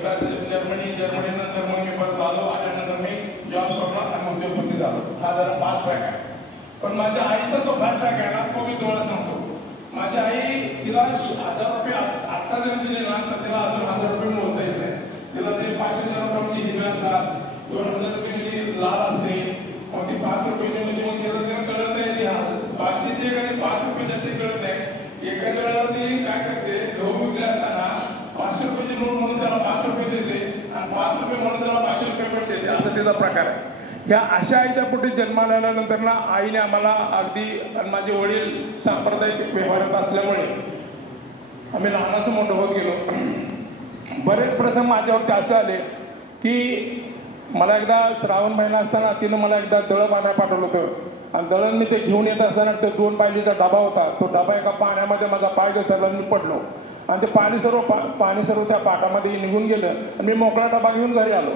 एकदा जर्मनीनंतर मग मी परत आलो. आल्यानंतर मी जॉब सोडला आणि उद्योगपती झालो. हा जरा फास्ट ट्रॅक आहे. पण माझ्या आईचा जो फास्ट ट्रॅक आहे ना तो मी तुम्हाला सांगतो. माझी आई तिला 1000 रुपये आत्ता जर दिले ना तर तिला अजून 1000 रुपये मोजता येत नाही. तिला ते 500 रुपये हिरवे असतात, 2000 रुपये लाल असते, मग ती 5 रुपयाची म्हणजे मग तिला कळत नाही. ती 500चे कधी 5 रुपये जाते कळत नाही. एखाद्या वेळेला ती काय करते, गहू विकले असताना 500 रुपयाची नोट म्हणून त्याला 5 रुपये देते आणि 5 रुपये म्हणून त्याला 500 रुपये पण देते. असा तिचा प्रकार आहे. ह्या अशा आईच्या पोटी जन्माला आल्यानंतर ना आईने आम्हाला अगदी, माझे वडील सांप्रदायिक व्यवहारात असल्यामुळे आम्ही लहानाचं मोठं होत गेलो. बरेच प्रसंग माझ्यावरती असं आले की मला एकदा श्रावण महिना असताना तिनं मला एकदा दळण आणायला पाठवलं होतं आणि दळण मी ते घेऊन येत असताना तो 2 पायलीचा डबा होता. तो डबा एका पाण्यामध्ये माझा पाय घसरला मी पडलो आणि ते पाणी सर्व त्या पाटामध्ये निघून गेलं आणि मी मोकळा डबा घेऊन घरी आलो.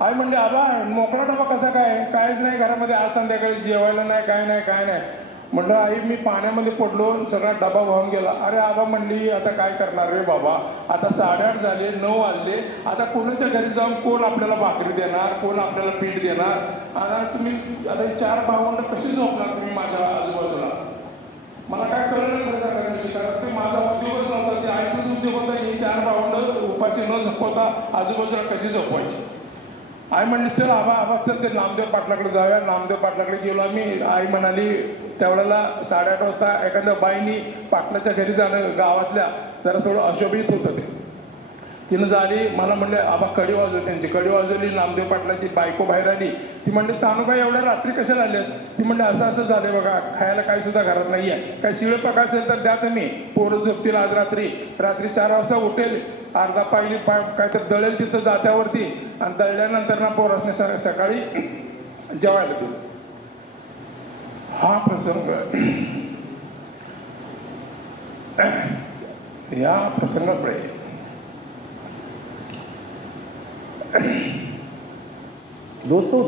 आई म्हणले, आबा मोकळा डबा कसा काय? काहीच नाही घरामध्ये, आज संध्याकाळी जेवायला नाही, काय नाही. म्हटलं आई मी पाण्यामध्ये पडलो, सगळा डबा वाहून गेला. अरे आबा म्हणली, आता काय करणार रे बाबा, आता 8:30 झाले, 9 वाजले, आता कोणाच्या घरी जाऊन कोण आपल्याला भाकरी देणार, कोण आपल्याला पीठ देणार? आता तुम्ही आता 4 भावंड कशी झोपणार तुम्ही माझ्या आजूबाजूला? मला काय कळलं खरं, कारण ते माझा उद्योगच नव्हता, ते आईचाच उद्योग होता. ही 4 भावंड उपाशी न झोपवता आजूबाजूला कशी झोपवायची? आई म्हणली, चल आबा चल ते नामदेव पाटलाकडे जाऊया. नामदेव पाटलाकडे गेलो आम्ही. आई म्हणाली, त्यावेळेला 8:30 वाजता एखाद्या बाईनी पाटलाच्या घरी जाणं गावातल्या जरा थोडं अशोभित होतं ते. तिनं झाली, मला म्हणले, आबा कडी वाजव. त्यांची कडी वाजवली. नामदेव पाटलाची बायको बाहेर आली. ती म्हणली, तानुबाई एवढ्या रात्री कशाला आल्यास? ती म्हणली, असं झाले बघा, खायला काही सुद्धा घरात नाही आहे, काही शिळं पका असेल तर द्या तुम्ही, पोरं झोपतील आज रात्री 4 वाजता उठेल, अर्धा पायली काहीतरी दळेल तिथं जात्यावरती आणि दळल्यानंतर ना पोरासने सकाळी जेवायला दिलं. हा प्रसंग, या प्रसंगापुढे दोस्तों